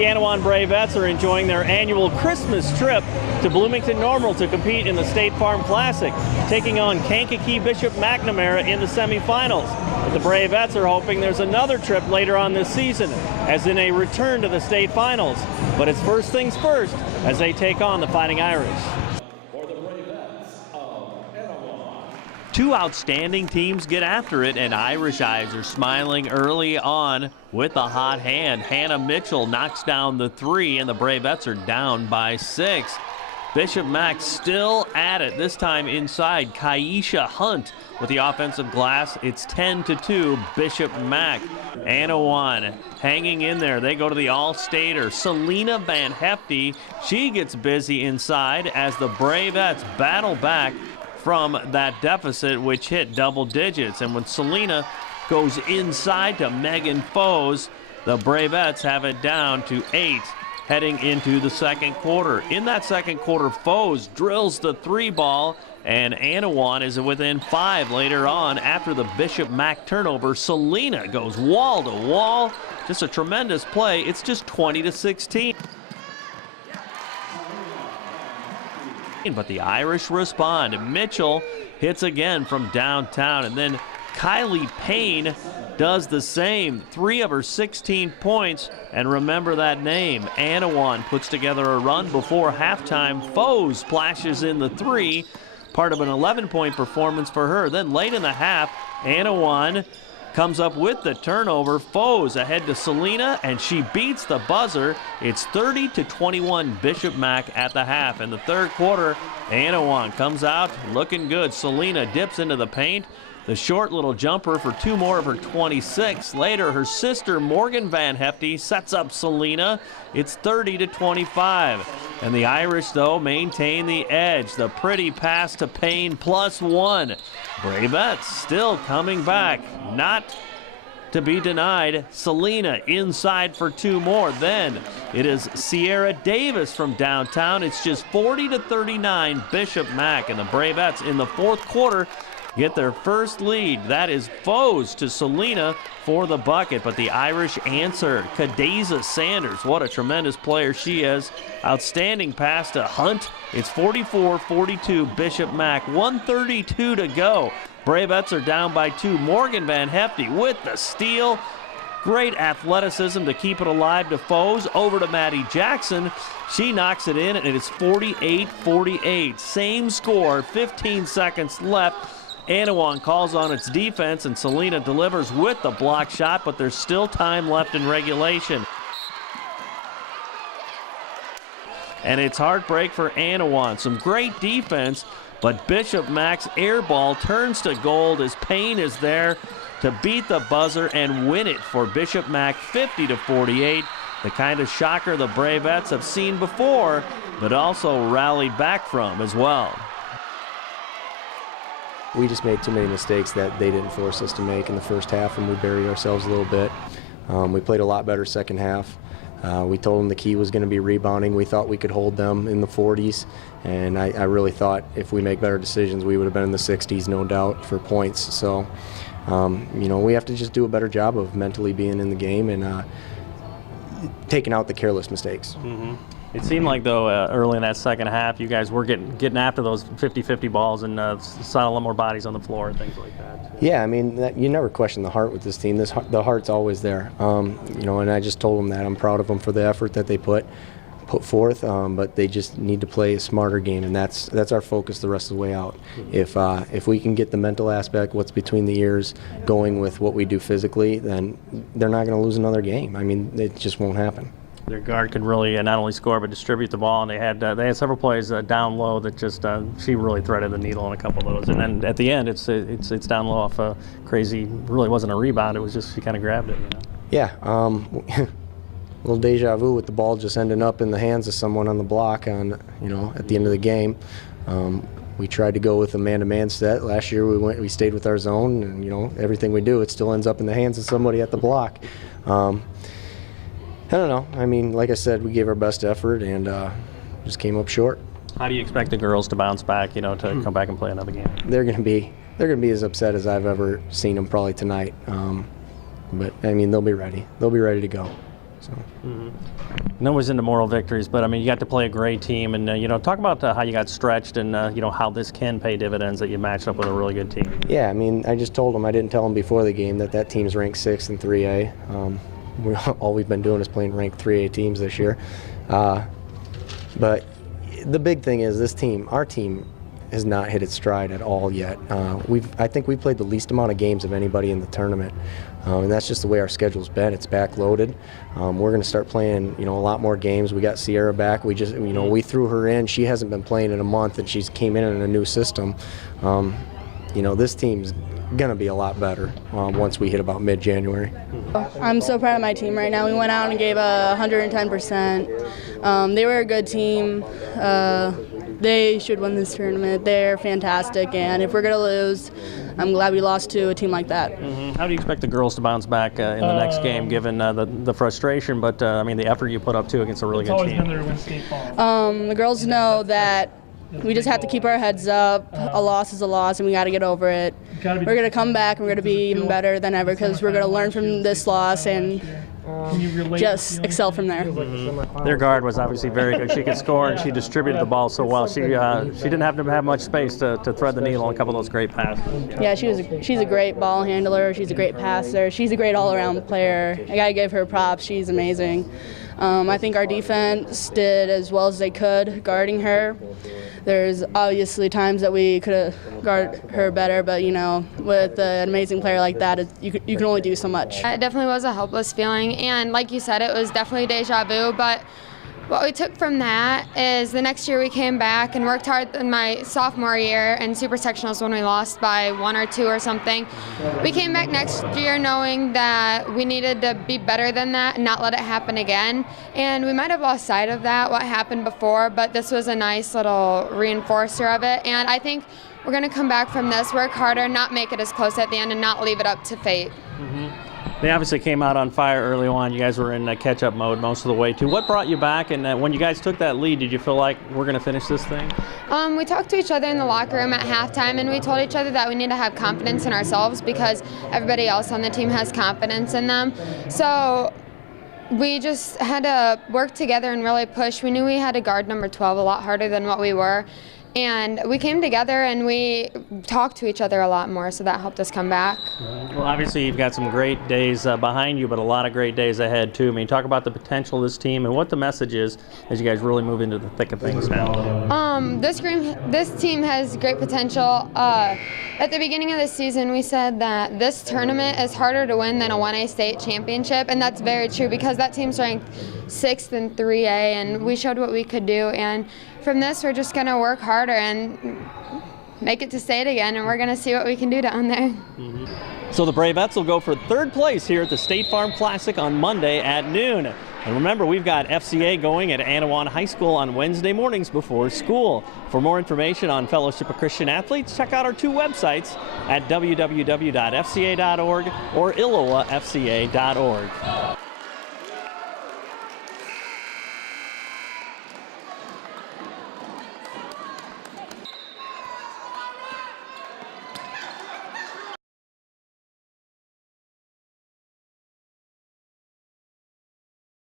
The Annawan Bravettes are enjoying their annual Christmas trip to Bloomington Normal to compete in the State Farm Classic, taking on Kankakee Bishop McNamara in the semifinals. But the Bravettes are hoping there's another trip later on this season, as in a return to the state finals. But it's first things first as they take on the Fighting Irish. Two outstanding teams get after it, and Irish eyes are smiling early on with a hot hand. Hannah Mitchell knocks down the three, and the Bravettes are down by 6. Bishop Mac still at it, this time inside. Kaisha Hunt with the offensive glass. It's 10-2, Bishop Mac. Annawan hanging in there. They go to the All-Stater. Selena Van Hefty, she gets busy inside as the Bravettes battle back from that deficit, which hit double digits. And when Selena goes inside to Megan Foes, the Bravettes have it down to 8 heading into the second quarter. In that second quarter, Foes drills the 3-ball, and Annawan is within 5 later on after the Bishop Mac turnover. Selena goes wall to wall. Just a tremendous play. It's just 20-16. But the Irish respond. Mitchell hits again from downtown, and then Kylie Payne does the same. 3 of her 16 points, and remember that name. Annawan puts together a run before halftime. Foes splashes in the 3, part of an 11-point performance for her. Then late in the half, Annawan comes up with the turnover. Foes ahead to Selena, and she beats the buzzer. It's 30-21 Bishop Mac at the half. In the third quarter, Annawan comes out looking good. Selena dips into the paint. The short little jumper for 2 more of her 26. Later, her sister Morgan Van Hefty sets up Selena. It's 30-25. And the Irish, though, maintain the edge. The pretty pass to Payne +1. Bravettes still coming back. Not to be denied. Selena inside for 2 more. Then it is Sierra Davis from downtown. It's just 40-39 Bishop Mac. And the Bravettes in the fourth quarter get their first lead. That is Foes to Selena for the bucket, but the Irish answer. Kadaza Sanders, what a tremendous player she is. Outstanding pass to Hunt. It's 44-42 Bishop Mac. 1:32 to go. Bravettes are down by 2. Morgan Van Hefty with the steal. Great athleticism to keep it alive to Foes. Over to Maddie Jackson. She knocks it in, and it is 48-48. Same score, 15 seconds left. Annawan calls on its defense, and Selena delivers with the block shot, but there's still time left in regulation. And it's heartbreak for Annawan. Some great defense, but Bishop Mac's air ball turns to gold as Payne is there to beat the buzzer and win it for Bishop Mac 50-48. The kind of shocker the Bravettes have seen before, but also rallied back from as well. We just made too many mistakes that they didn't force us to make in the first half, and we buried ourselves a little bit. We played a lot better second half. We told them the key was going to be rebounding. We thought we could hold them in the 40s, and I really thought if we make better decisions, we would have been in the 60s, no doubt, for points. So, you know, we have to just do a better job of mentally being in the game and taking out the careless mistakes. Mm-hmm. It seemed like, though, early in that second half, you guys were getting after those 50-50 balls and saw a lot more bodies on the floor and things like that. Yeah, I mean, you never question the heart with this team. The heart's always there. You know, and I just told them that. I'm proud of them for the effort that they put forth, but they just need to play a smarter game, and that's our focus the rest of the way out. If we can get the mental aspect, what's between the ears, going with what we do physically, then they're not going to lose another game. I mean, it just won't happen. Their guard could really not only score but distribute the ball, and they had several plays down low that just she really threaded the needle on a couple of those. And then at the end, it's down low off a crazy. Really wasn't a rebound. It was just she kind of grabbed it. You know? Yeah, a little deja vu with the ball just ending up in the hands of someone on the block on at the end of the game. We tried to go with a man-to-man set. Last year we stayed with our zone, and everything we do, it still ends up in the hands of somebody at the block. I don't know. I mean, like I said, we gave our best effort and just came up short. How do you expect the girls to bounce back, to come back and play another game? They're going to be as upset as I've ever seen them probably tonight. But I mean, they'll be ready. They'll be ready to go. So. No one's into moral victories, but I mean, you got to play a great team, and you know, talk about how you got stretched, and you know, how this can pay dividends that you matched up with a really good team. Yeah, I mean, I just told them, I didn't tell them before the game that team's ranked 6th in 3A. All we've been doing is playing ranked 3A teams this year. But the big thing is this team, our team, has not hit its stride at all yet. I think we played the least amount of games of anybody in the tournament, and that's just the way our schedule's been. It's backloaded. We're going to start playing, you know, a lot more games. We got Sierra back. We just, you know, we threw her in. She hasn't been playing in a month, and she's came in a new system. You know, this team's going to be a lot better once we hit about mid-January. I'm so proud of my team right now. We went out and gave 110%. They were a good team. They should win this tournament. They're fantastic, and if we're going to lose, I'm glad we lost to a team like that. How do you expect the girls to bounce back in the next game, given the frustration, but I mean, the effort you put up, too, against a really good team? The girls know that we just have to keep our heads up. A loss is a loss, and we got to get over it. We're going to come back, and we're going to be even better than ever because we're going to learn from this loss and just excel from there. Their guard was obviously very good. She could score, and she distributed the ball so well. She didn't have to have much space to thread the needle on a couple of those great passes. Yeah, she's a great ball handler. She's a great passer. She's a great all-around player. I got to give her props. She's amazing. I think our defense did as well as they could guarding her. There's obviously times that we could have guarded her better, but you know, with an amazing player like that, you can only do so much. It definitely was a helpless feeling, and like you said, it was definitely deja vu, but what we took from that is the next year we came back and worked hard in my sophomore year in super sectionals when we lost by 1 or 2 or something. We came back next year knowing that we needed to be better than that and not let it happen again. And we might have lost sight of that, what happened before, but this was a nice little reinforcer of it. And I think we're going to come back from this, work harder, not make it as close at the end, and not leave it up to fate. They obviously came out on fire early on. You guys were in catch-up mode most of the way, too. What brought you back, and when you guys took that lead, did you feel like we're going to finish this thing? We talked to each other in the locker room at halftime, and we told each other that we need to have confidence in ourselves because everybody else on the team has confidence in them. So we just had to work together and really push. We knew we had to guard number 12 a lot harder than what we were. And we came together and we talked to each other a lot more, so that helped us come back. Well, obviously you've got some great days behind you, but a lot of great days ahead too. I mean, talk about the potential of this team and what the message is as you guys really move into the thick of things now. This team has great potential. At the beginning of the season, we said that this tournament is harder to win than a 1A state championship, and that's very true because that team's ranked 6th in 3A, and we showed what we could do. And from this, we're just going to work harder and make it to state again, and we're going to see what we can do down there. So the Bravettes will go for 3rd place here at the State Farm Classic on Monday at noon. And remember, we've got FCA going at Annawan High School on Wednesday mornings before school. For more information on Fellowship of Christian Athletes, check out our 2 websites at www.fca.org or illowafca.org.